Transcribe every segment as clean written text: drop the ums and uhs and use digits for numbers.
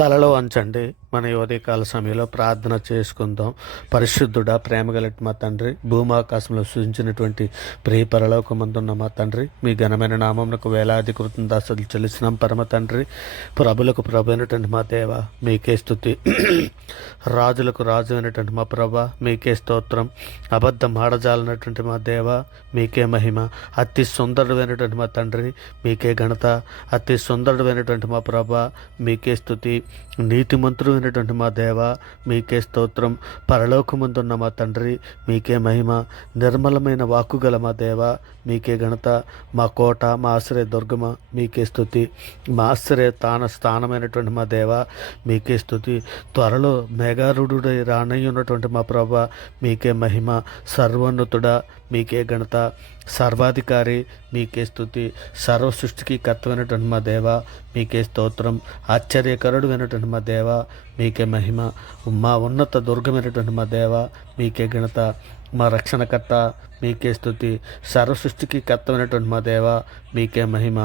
తలలో వంచండి. మన ఈ ఉదయకాల సమయంలో ప్రార్థన చేసుకుందాం. పరిశుద్ధుడా, ప్రేమగలటి మా తండ్రి, భూమాకాశంలో సృజించినటువంటి ప్రియ పరలోకమందున్న మా తండ్రి, మీ ఘనమైన నామమునకు వేలాది కృతజ్ఞతాస్తుతులు చెల్లిస్తున్నాం. పరమ తండ్రి, ప్రభులకు ప్రభు అయినటువంటి మా దేవ, మీకే స్తుతి. రాజులకు రాజు అయినటువంటి మా ప్రభ, మీకే స్తోత్రం. అబద్ధం ఆడజాలన్నటువంటి మా దేవ, మీకే మహిమ. అతి సుందరుడైనటువంటి మా తండ్రి, మీకే ఘనత. అతి సుందరుడైనటువంటి మా ప్రభ, మీకే స్తుతి. నీతిమంతుడు అయినటువంటి మా దేవ, మీకే స్తోత్రం. పరలోకమందున్న మా తండ్రి, మీకే మహిమ. నిర్మలమైన వాక్కు గల మా దేవ, మీకే ఘనత. మా కోట, మా ఆశ్రయ దుర్గమ, మీకే స్తుతి. మా ఆశ్రయ స్థానమైనటువంటి మా దేవ, మీకే స్తుతి. త్వరలో మేఘారుడై రానయ్యున్నటువంటి మా ప్రభ, మీకే మహిమ. సర్వోన్నతుడా, మీకే ఘనత. సర్వాధికారి, మీకే స్తుతి. సర్వ సృష్టికి కర్తమైనటువంటి మా దేవ, మీకే స్తోత్రం. ఆశ్చర్యకరుడు అయినటువంటి మా దేవ, మీకే మహిమ. మా ఉన్నత దుర్గమైనటువంటి మా దేవ, మీకే ఘనత. మా రక్షణకర్త, మీకే స్తుతి. సర్వ సృష్టికి కర్తమైనటువంటి మా దేవ, మీకే మహిమ.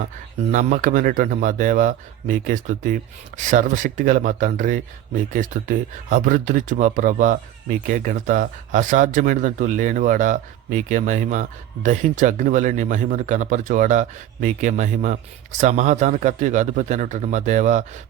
నమ్మకమైనటువంటి మా దేవ, మీకే స్తుతి. సర్వశక్తి గల మా తండ్రి, మీకే స్తుతి. అభివృద్ధినిచ్చు మా ప్రభ, మీకే ఘనత. అసాధ్యమైనదంటూ లేనివాడా, మీకే మహిమ. దహించే అగ్ని వలె నీ మహిమను కనపరచువాడా, మీకే మహిమ. సమాధానకర్తకు అధిపతి అయినటువంటి మా దేవ,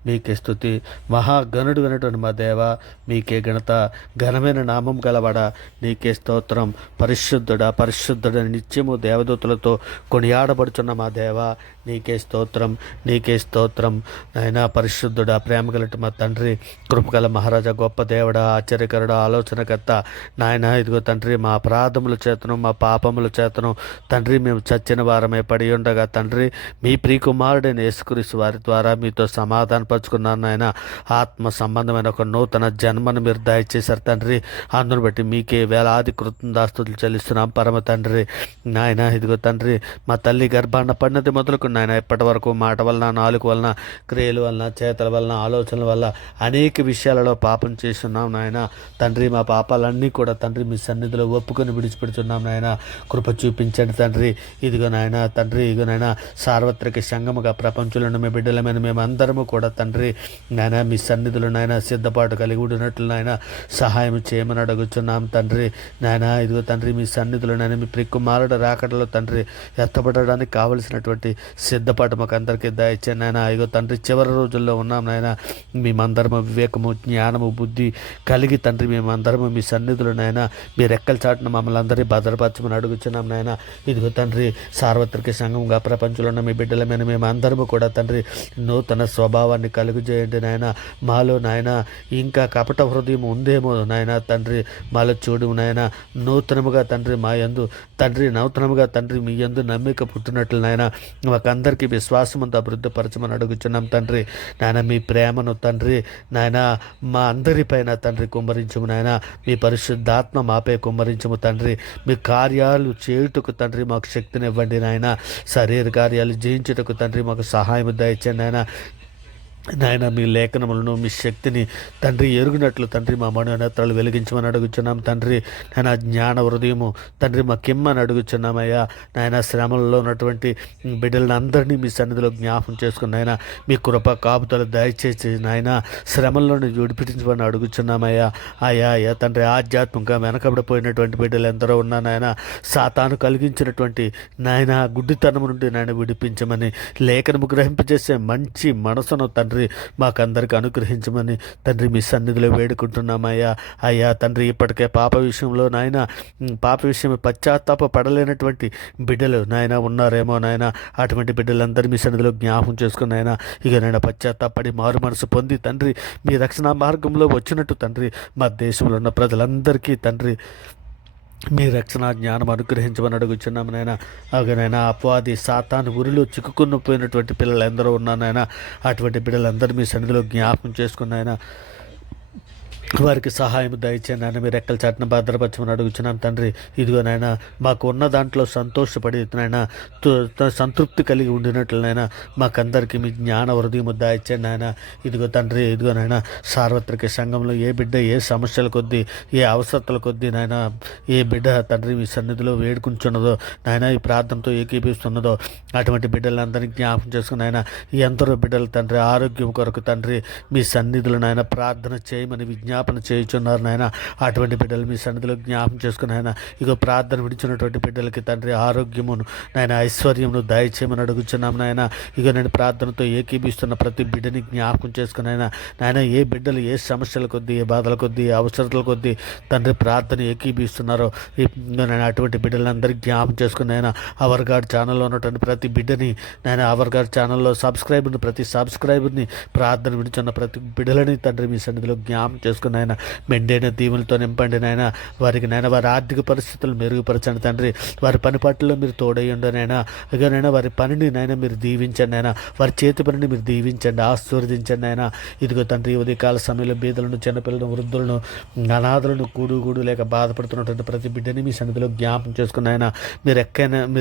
మీకే స్తుతి. మహాగణుడు అయినటువంటి మా దేవ, మీకే ఘనత. ఘనమైన నామం గలవాడా, నీకే స్తోత్రం. పరిశుద్ధుడా, పరిశుద్ధుడని నిత్యము దేవదూతలతో కొనియాడబడుచున్న మా దేవ, నీకే స్తోత్రం, నీకే స్తోత్రం. నాయనా పరిశుద్ధుడా, ప్రేమగలటి మా తండ్రి, కృపగల మహారాజా, గొప్ప దేవుడా, ఆశ్చర్యకరుడా, ఆలోచనకర్త, నాయన ఇదిగో తండ్రి, మా అపరాధముల చేతను మా పాపముల చేతను తండ్రి మేము చచ్చిన వారమే పడి ఉండగా తండ్రి, మీ ప్రియకుమారుడైన యేసుక్రీస్తు వారి ద్వారా మీతో సమాధానపరుచుకున్నాను నాయన. ఆత్మ సంబంధమైన ఒక నూతన జన్మను మీరు దయచేశారు తండ్రి. అందును బట్టి మీకే వేలాది కృతజ్ఞతాస్తుతులు చెల్లిస్తున్నాం పరమ తండ్రి. నాయన ఇదిగో తండ్రి, మా తల్లి గర్భాన పడినది మొదలుకు నాయన ఇప్పటి వరకు మాట వలన, నాలుక వలన, క్రియల వలన, చేతల వలన, ఆలోచనల వల్ల అనేక విషయాలలో పాపం చేస్తున్నాం నాయన తండ్రి. మా పాపాలన్నీ కూడా తండ్రి మీ సన్నిధిలో ఒప్పుకొని విడిచిపెడుతున్నాం నాయన. కృప చూపించండి తండ్రి. ఇదిగో నాయన తండ్రి, ఇదిగో నాయన సార్వత్రిక సంఘముగా ప్రపంచంలో మీ బిడ్డలమైన మేమందరము కూడా తండ్రి నాయన మీ సన్నిధిలో నాయన సిద్ధపాటు కలిగి ఉండినట్లు నాయన సహాయం చేయమని అడుగుచున్నాం తండ్రి. నాయన ఇదిగో తండ్రి, మీ సన్నిధిలో నాయన మీ ప్రియకుమారుడు రాకడలో తండ్రి ఎత్తబడడానికి కావలసినటువంటి సిద్ధపాటు మాకు అందరికీ దయచేయండి నాయన. ఇదిగో తండ్రి, చివరి రోజుల్లో ఉన్నాం నాయన. మేమందరము వివేకము, జ్ఞానము, బుద్ధి కలిగి తండ్రి మేమందరము మీ సన్నిధిలో నాయన మీ రెక్కల చాటున మమ్మల్ని అందరినీ భద్రపరచమని అడుగుచున్నాం నాయన. ఇదిగో తండ్రి, సార్వత్రిక సంఘంగా ప్రపంచంలో ఉన్న మీ బిడ్డల మీద మేము అందరము కూడా తండ్రి నూతన స్వభావాన్ని కలుగు చేయండి నాయన. మాలో నాయన ఇంకా కపట హృదయం ఉందేమో నాయన తండ్రి, మాలో చూడు నాయన. నూతనముగా తండ్రి మా యందు తండ్రి, నూతనముగా తండ్రి మీ యందు నమ్మిక పుట్టినట్లు నాయన మాకందరికీ విశ్వాసమంతా అభివృద్ధిపరచమని అడుగుచున్నాం తండ్రి. నాయన మీ ప్రేమను తండ్రి నాయన మా అందరిపైన తండ్రి కుమ్మరించము నాయన. మీ పరిశుద్ధాత్మ మాపై కుమ్మరించము తండ్రి. మీ కార్యాలు చేయుటకు తండ్రి మాకు శక్తిని ఇవ్వండి నాయన. శరీర కార్యాలు జయించుటకు తండ్రి మాకు సహాయం దయచండి నాయన. నాయన మీ లేఖనములను, మీ శక్తిని తండ్రి ఎరుగునట్లు తండ్రి మా మనోనేత్రాలు వెలిగించమని అడుగుచున్నాం తండ్రి. నాయన జ్ఞాన హృదయము తండ్రి మాకిమ్మని అడుగుచున్నామయ్యా. నాయన శ్రమలలో ఉన్నటువంటి బిడ్డలను అందరినీ మీ సన్నిధిలో జ్ఞాపం చేసుకుని నాయన మీ కృప కాపుతలు దయచేసి నాయన శ్రమల్లోని విడిపించమని అడుగుచున్నామయ్యా. అయ్యా తండ్రి, ఆధ్యాత్మికంగా వెనకబడిపోయినటువంటి బిడ్డలు ఎందరో ఉన్నా నాయన, సాతాను కలిగించినటువంటి నాయన గుడ్డితనము నుండి నాయన విడిపించమని, లేఖనము గ్రహింపజేసే మంచి మనసును తండ్రి మాకందరికి అనుగ్రహించమని తండ్రి మీ సన్నిధిలో వేడుకుంటున్నామయ్యా. అయ్యా తండ్రి, ఇప్పటికే పాప విషయంలో నాయన పాప విషయం పశ్చాత్తాప పడలేనటువంటి బిడ్డలు నాయన ఉన్నారేమో నాయన. అటువంటి బిడ్డలందరూ మీ సన్నిధిలో జ్ఞాపం చేసుకుని నాయన ఇక నాయన పశ్చాత్తాపడి మారు మనసు పొంది తండ్రి మీ రక్షణ మార్గంలో వచ్చినట్టు తండ్రి మా దేశంలో ఉన్న ప్రజలందరికీ తండ్రి మీ రక్షణ జ్ఞానం అనుగ్రహించమని అడుగుచున్నాము నాయన. అలాగనైనా అపవాది సాతాను ఉరిలో చిక్కుకుని పోయినటువంటి పిల్లలు ఎందరో ఉన్నానైనా, అటువంటి బిడ్డలందరూ మీ సన్నిధిలో జ్ఞాపకం చేసుకున్నాయన. వారికి సహాయం దయచేయండి నాయన. మీరు రెక్కల చాటున భద్రపరచమని అడుగుచున్నాం తండ్రి. ఇదిగో నాయన మాకు ఉన్న దాంట్లో సంతోషపడి నాయన సంతృప్తి కలిగి ఉండినట్లు నాయన మాకందరికీ మీ జ్ఞాన హృదయం దయచేయండి నాయన. ఇదిగో తండ్రి, ఇదిగో నాయన సార్వత్రిక సంఘంలో ఏ బిడ్డ ఏ సమస్యల కొద్దీ ఏ అవసరతల కొద్దీ నాయన ఏ బిడ్డ తండ్రి మీ సన్నిధిలో వేడుకుంటున్నదో నాయన, ఈ ప్రార్థనతో ఏకీపిస్తున్నదో అటువంటి బిడ్డలందరినీ జ్ఞాపకం చేసుకుని నాయన, ఎందరో బిడ్డలు తండ్రి ఆరోగ్యం కొరకు తండ్రి మీ సన్నిధిలో నాయన ప్రార్థన చేయమని విజ్ఞాపన చేయుచున్నారు నాయన. అటువంటి బిడ్డలు మీ సన్నిధిలో జ్ఞాపం చేసుకుని ఆయన ఇక ప్రార్థన విడిచినటువంటి బిడ్డలకి తండ్రి ఆరోగ్యమును నాయన ఐశ్వర్యమును దయచేయమని అడుగుచున్నాం నాయన. ఇక నేను ప్రార్థనతో ఏకీభిస్తున్న ప్రతి బిడ్డని జ్ఞాపకం చేసుకుని నాయన ఏ బిడ్డలు ఏ సమస్యల కొద్దీ ఏ బాధల కొద్దీ ఏ అవసరాల కొద్దీ తండ్రి ప్రార్థన ఏకీభిస్తున్నారో నేను అటువంటి బిడ్డలందరికీ జ్ఞాపం చేసుకుని ఆయన అవర్ గాడ్ ఛానల్లో ఉన్నటువంటి ప్రతి బిడ్డని నాయన అవర్ గాడ్ ఛానల్లో ప్రతి సబ్స్క్రైబర్ని ప్రార్థన విడిచున్న ప్రతి బిడ్డలని తండ్రి మీ సన్నిధిలో జ్ఞాపం చేసుకుని నాయన మెండైన దీవులతో నింపండి నాయన. వారికి నాయన వారి ఆర్థిక పరిస్థితులు మెరుగుపరచండి తండ్రి. వారి పని పట్లలో మీరు తోడయ్యండి నాయన. ఇక నాయన వారి పనిని నాయన మీరు దీవించండి నాయన. వారి చేతి పనిని మీరు దీవించండి, ఆశీర్వదించండి నాయన. ఇదిగో తండ్రి ఉదయకాల సమయంలో బీదలను చిన్నపిల్లలను వృద్ధులను అనాథలను కూడు లేక బాధపడుతున్నటువంటి ప్రతి బిడ్డని మీ సన్నిధిలో జ్ఞాపం చేసుకుని ఆయన మీరు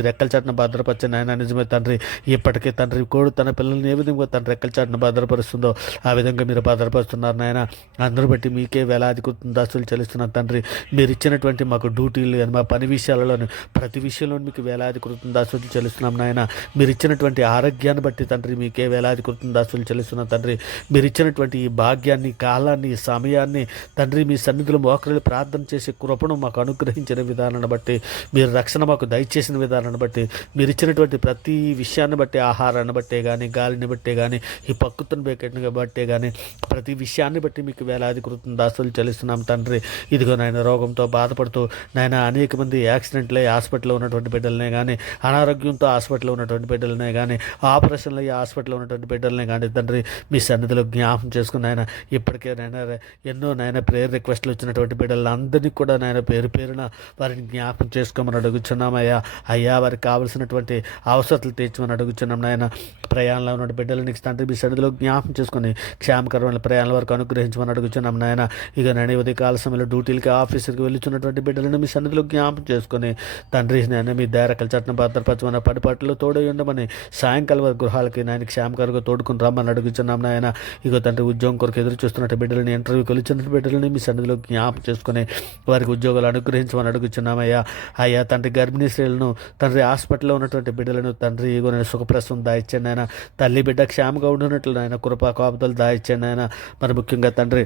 రెక్కల చాటున భద్రపరచండి ఆయన. నిజమే తండ్రి, ఇప్పటికే తండ్రి కోడు తన పిల్లల్ని ఏ విధంగా తన రెక్కల చాటున భద్రపరుస్తుందో ఆ విధంగా మీరు భద్రపరుస్తున్నారు నాయన. అందరూ బట్టి మీకే వేలాది దాసులు చెల్లిస్తున్నాను తండ్రి. మీరు ఇచ్చినటువంటి మాకు డ్యూటీలు మా పని విషయాలలోని ప్రతి విషయంలో మీకు వేలాది దాసులు చెల్లిస్తున్నాం నాయన. మీరు ఇచ్చినటువంటి ఆరోగ్యాన్ని బట్టి తండ్రి మీకే వేలాది దాసులు చెల్లిస్తున్నాం తండ్రి. మీరు ఇచ్చినటువంటి ఈ భాగ్యాన్ని, కాలాన్ని, సమయాన్ని తండ్రి మీ సన్నిధిలో మోకరిల్లి ప్రార్థన చేసే కృపను మాకు అనుగ్రహించిన విధానాన్ని బట్టి, మీరు రక్షణ మాకు దయచేసిన విధానాన్ని బట్టి, మీరు ఇచ్చినటువంటి ప్రతి విషయాన్ని బట్టి, ఆహారాన్ని బట్టే కానీ, గాలిని బట్టే కానీ, ఈ పక్కుతుని బెకెట్ని బట్టే కానీ, ప్రతి విషయాన్ని బట్టి మీకు వేలాది దాసులు చెల్లిస్తున్నాం తండ్రి. ఇదిగో నాయన రోగంతో బాధపడుతూ నాయన అనేక మంది యాక్సిడెంట్లు అయ్యి హాస్పిటల్లో ఉన్నటువంటి బిడ్డలనే కానీ, అనారోగ్యంతో హాస్పిటల్లో ఉన్నటువంటి బిడ్డలనే కానీ, ఆపరేషన్లు అయ్యి హాస్పిటల్లో ఉన్నటువంటి బిడ్డలనే కానీ తండ్రి మీ సన్నిధిలో జ్ఞాపం చేసుకుని ఆయన ఇప్పటికే నాయన ఎన్నో నాయన ప్రేయర్ రిక్వెస్ట్లు వచ్చినటువంటి బిడ్డలందరినీ కూడా నాయన పేరున వారిని జ్ఞాపం చేసుకోమని అడుగుచున్నామయ్యా. అయ్యా వారికి కావలసినటువంటి అవసరాలు తీర్చమని అడుగుచున్నాం నాయన. ప్రయాణంలో ఉన్న బిడ్డలని తండ్రి మీ సన్నిధిలో జ్ఞాపం చేసుకుని క్షేమకరమైన ప్రయాణాల వరకు అనుగ్రహించమని అడుగుచున్నాం నాయన. ఇక నేను ఉదయకాల సమయంలో డ్యూటీలకి ఆఫీసుకి వెళ్ళుచున్నటువంటి బిడ్డలను మీ సన్నిధిలో జ్ఞాపం చేసుకుని తండ్రి నేను మీ దేరకల చట్టం భద్రపరచమని పడిపాట్లో తోడై ఉండమని, సాయంకాలం వారి గృహాలకి నాయన క్షేమకరంగా తోడుకుని రమ్మని అడుగుచున్నాం నాయన. ఇక తండ్రి ఉద్యోగం కొరకు ఎదురు చూస్తున్నట్టు బిడ్డలని, ఇంటర్వ్యూకి వెళ్ళుచున్న బిడ్డలని మీ సన్నిధిలో జ్ఞాపం చేసుకుని వారికి ఉద్యోగాలు అనుగ్రహించమని అడుగుచున్నామయ్యా. అయ్యా తండ్రి గర్భిణీ స్త్రీలను, తండ్రి హాస్పిటల్లో ఉన్నటువంటి బిడ్డలను తండ్రి ఇగో నేను సుఖప్రసవం దాయిచ్చండి ఆయన. తల్లి బిడ్డ క్షేమగా ఉండినట్లు నాయన కృపా కాపుదలు దాయిచ్చండి ఆయన. మరి ముఖ్యంగా తండ్రి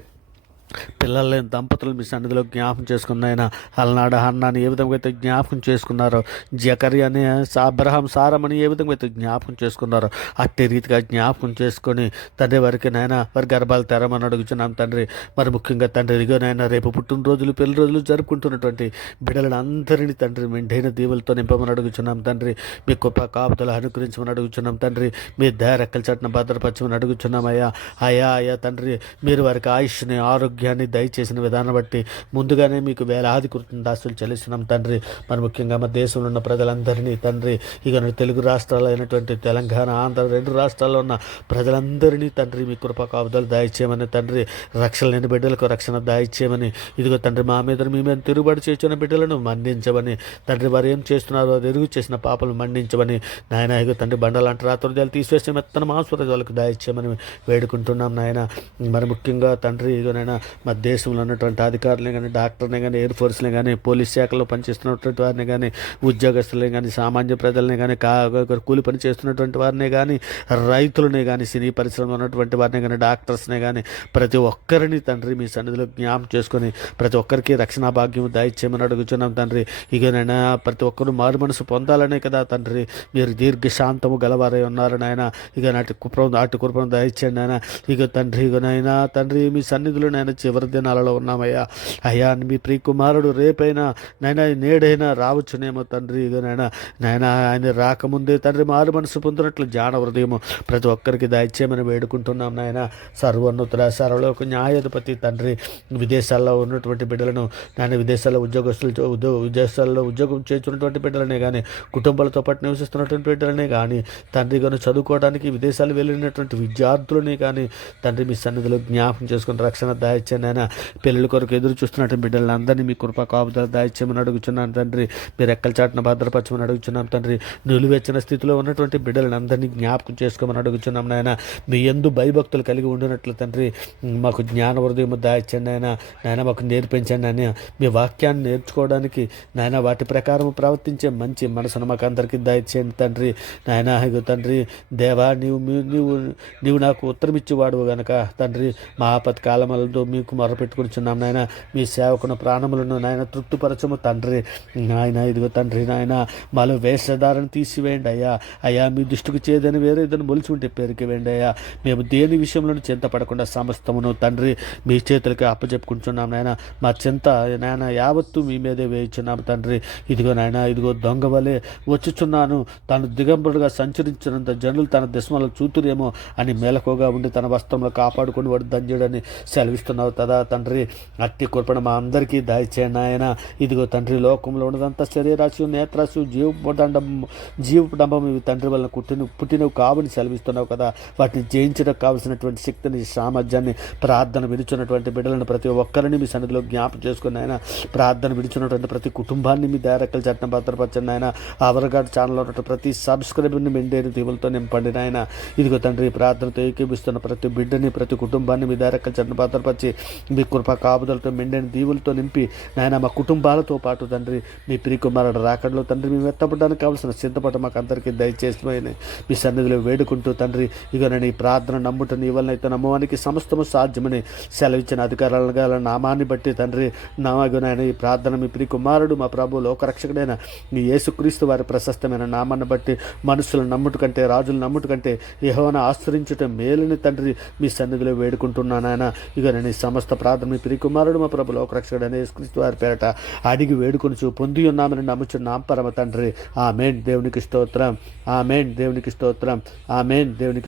పిల్లలు లేని దంపతులు మీ సన్నిధిలో జ్ఞాపం చేసుకున్నాయన. అలనాడు హన్నాని ఏ విధంగా అయితే జ్ఞాపకం చేసుకున్నారో, జకర్యాని అబ్రహాం సారమని ఏ విధంగా అయితే జ్ఞాపకం చేసుకున్నారో అట్టి రీతిగా జ్ఞాపకం చేసుకొని తండ్రి వారికి నాయన వారి గర్భాలు తెరమని అడుగుచున్నాం తండ్రి. మరి ముఖ్యంగా తండ్రి ఇదిగో నాయన రేపు పుట్టినరోజులు పెళ్లి రోజులు జరుపుకుంటున్నటువంటి బిడ్డలను అందరినీ తండ్రి మెండైన దీవులతో నింపమని అడుగుచున్నాం తండ్రి. మీ గొప్ప కాపుదలు అనుగ్రహించమని అడుగుచున్నాం తండ్రి. మీ రెక్కల చాటున భద్రపరచమని అడుగుచున్నాం అయ్యా. అయ్యా తండ్రి మీరు వారికి ఆయుష్ని, ఆరోగ్యాన్ని దయచేసిన విధానం బట్టి ముందుగానే మీకు వేలాది దాసులు చెల్లిస్తున్నాం తండ్రి. మరి ముఖ్యంగా మన దేశంలో ఉన్న ప్రజలందరినీ తండ్రి ఇక తెలుగు రాష్ట్రాలు అయినటువంటి తెలంగాణ, ఆంధ్ర రెండు రాష్ట్రాల్లో ఉన్న ప్రజలందరినీ తండ్రి మీ కృపా కాపుదలు దయచేయమని తండ్రి. రక్షణ లేని బిడ్డలకు రక్షణ దయచేయమని, ఇదిగో తండ్రి మా మీద మీ మీద తిరుగుబడి చేసిన బిడ్డలను మన్నించమని తండ్రి. వారు ఏం చేస్తున్నారో అది ఎరుగు చేసిన పాపలు మన్నించమని నాయన. ఇగో తండ్రి బండలాంటి రాత్రులు తీసివేసిన మెత్తన మాంసరాజులకు దయచేయమని వేడుకుంటున్నాం నాయన. మరి ముఖ్యంగా తండ్రి ఇగోనైనా మా దేశంలో ఉన్నటువంటి అధికారులే కానీ, డాక్టర్నే కానీ, ఎయిర్ ఫోర్స్ని కానీ, పోలీస్ శాఖలో పనిచేస్తున్నటువంటి వారిని కానీ, ఉద్యోగస్తులే కానీ, సామాన్య ప్రజలనే కానీ, కూలి పని చేస్తున్నటువంటి వారినే కానీ, రైతులనే కానీ, సినీ పరిశ్రమలో ఉన్నటువంటి వారిని కానీ, డాక్టర్స్నే కానీ ప్రతి ఒక్కరిని తండ్రి మీ సన్నిధిలో జ్ఞాపం చేసుకొని ప్రతి ఒక్కరికి రక్షణ భాగ్యం దయచేయమని అడుగుచున్నాం తండ్రి. ఇకనైనా ప్రతి ఒక్కరు మారు మనసు పొందాలనే కదా తండ్రి మీరు దీర్ఘశాంతము గలవారై ఉన్నారు నాయన. ఇక నాటి కృపను దయచేయండి నాయన. ఇక తండ్రి ఇకనైనా తండ్రి మీ సన్నిధిలో నాయన చివరి దినాలలో ఉన్నామయ్యా. అయ్యా మీ ప్రియ కుమారుడు రేపైనా నైనా నేడైనా రావచ్చునేమో తండ్రి. ఇక నాయన ఆయన రాకముందే తండ్రి మారు మనసు పొందినట్లు జాన హృదయము ప్రతి ఒక్కరికి దయచేయమని వేడుకుంటున్నాం నాయన. సర్వోన్నతుల సర్వలోక న్యాయాధిపతి తండ్రి విదేశాల్లో ఉన్నటువంటి బిడ్డలను నాయన, విదేశాల్లో విదేశాల్లో ఉద్యోగం చేస్తున్నటువంటి బిడ్డలనే కానీ, కుటుంబాలతో పాటు నివసిస్తున్నటువంటి బిడ్డలనే కానీ తండ్రి గాను చదువుకోవడానికి విదేశాలు వెళ్ళినటువంటి విద్యార్థులని కానీ తండ్రి మీ సన్నిధిలో జ్ఞాపకం చేసుకుని రక్షణ దయచేయండి దాయిచ్చండి ఆయన. పిల్లల కొరకు ఎదురు చూస్తున్నట్టు బిడ్డలను అందరినీ మీ కృపా కాపుదల దాయిచ్యమని అడుగుచున్నాను తండ్రి. మీరు ఎక్కల చాటున భద్రపరచమని అడుగుచున్నాం తండ్రి. నిలువెచ్చిన స్థితిలో ఉన్నటువంటి బిడ్డలను అందరినీ జ్ఞాపకం చేసుకోమని అడుగుచున్నాం నాయన. మీ యందు భయభక్తులు కలిగి ఉండినట్లు తండ్రి మాకు జ్ఞాన హృదయం దాయిచ్చండి ఆయన. నాయన మాకు నేర్పించండి అని మీ వాక్యాన్ని నేర్చుకోవడానికి నాయన వాటి ప్రకారం ప్రవర్తించే మంచి మనసును మాకు అందరికీ దయచేయండి తండ్రి. నాయన ఇగో తండ్రి దేవా నీవు నాకు ఉత్తరం ఇచ్చేవాడు గనక తండ్రి మా ఆపత్ కాలములతో మీకు మొరపెట్టుకుంటున్నాం నాయన. మీ సేవకుని ప్రాణములను నాయన తృప్తిపరచము తండ్రి. నాయన ఇదిగో తండ్రి నాయన మాలో వేషధారణ తీసివేయండి అయ్యా. అయ్యా మీ దృష్టికి చేదని వేరే ఏదైనా మొలిచి ఉంటే పేరుకి వేయండి అయ్యా. మేము దేని విషయంలో చింతపడకుండా సమస్తమును తండ్రి మీ చేతులకి అప్పచెప్పుకుంటున్నాం నాయన. మా చింత నాయన యావత్తు మీ మీదే వేయించున్నాము తండ్రి. ఇదిగో నాయన ఇదిగో దొంగ వలె వచ్చుచున్నాను, తను దిగంబరుడుగా సంచరించినంత జనులు తన దశమలు చూతురేమో అని మేలకుగా ఉండి తన వస్త్రంలో కాపాడుకొని వాడు దంజుడని సెలవిస్తున్నావు కదా తండ్రి. అట్టి కృపణ మా అందరికీ దాయిచేయండి ఆయన. ఇదిగో తండ్రి లోకంలో ఉన్నదంతా శరీరాశు నేత్రాశు జీవపు డంబం ఇవి తండ్రి వలన పుట్టినవి కావని సెలవిస్తున్నావు కదా. వాటిని జయించడానికి కావలసినటువంటి శక్తిని సామర్థ్యాన్ని ప్రార్థన విడుచున్నటువంటి బిడ్డలను ప్రతి ఒక్కరిని మీ సన్నిధిలో జ్ఞాపం చేసుకుని ఆయన. ప్రార్థన విడుచున్నటువంటి ప్రతి కుటుంబాన్ని మీ దయారెక్కల చట్టం భద్రపరచండి ఆయన. అవరగాడు ఛానల్లో ఉన్నటువంటి ప్రతి సబ్స్క్రైబర్ని మెండేని దీవులతో నింపండి నాయన. ఇదిగో తండ్రి ప్రార్థనతో ఏకీపిస్తున్న ప్రతి బిడ్డని ప్రతి కుటుంబాన్ని మీ దయారెక్కల చట్టం భద్రపరిచి మీ కృపా కాపుదలతో మెండేని దీవులతో నింపి నాయన మా కుటుంబాలతో పాటు తండ్రి మీ ప్రియకుమారుడు రాకడలో తండ్రి మేము ఎత్తపడడానికి కావాల్సిన సిద్ధపడ మాకు అందరికీ దయచేసి మీ సన్నిధిలో వేడుకుంటూ తండ్రి ఇక నేను ఈ ప్రార్థన నమ్ముట నీ వలన అయితే నమ్మవానికి సమస్తము సాధ్యమని సెలవిచ్చిన అధికారాలను గల నామాన్ని బట్టి తండ్రి నాయన ఈ ప్రార్థన మీ ప్రియకుమారుడు మా ప్రభు లోకరక్షకుడైన మీ యేసుక్రీస్తు వారి ప్రశస్తమైన నామాన్ని బట్టి మనుషులు నమ్ముట కంటే రాజులు నమ్ముట కంటే యెహోవాను ఆశ్రయించటం మేలుని తండ్రి మీ సన్నిధిలో వేడుకుంటున్నాను ఆయన. ఇక నేను ఈ సమస్త ప్రార్థన మీ ప్రియకుమారుడు మా ప్రభు లోకరక్షకుడైన యేసుక్రీస్తు వారి పేరట అడిగి వేడుకొనుచు పొంది ఉన్నామని నమ్ముచున్నాం పరమ తండ్రి. ఆమేన్. దేవునికి స్తోత్రం. ఆమేన్. దేవునికి స్తోత్రం. ఆమేన్. దేవునికి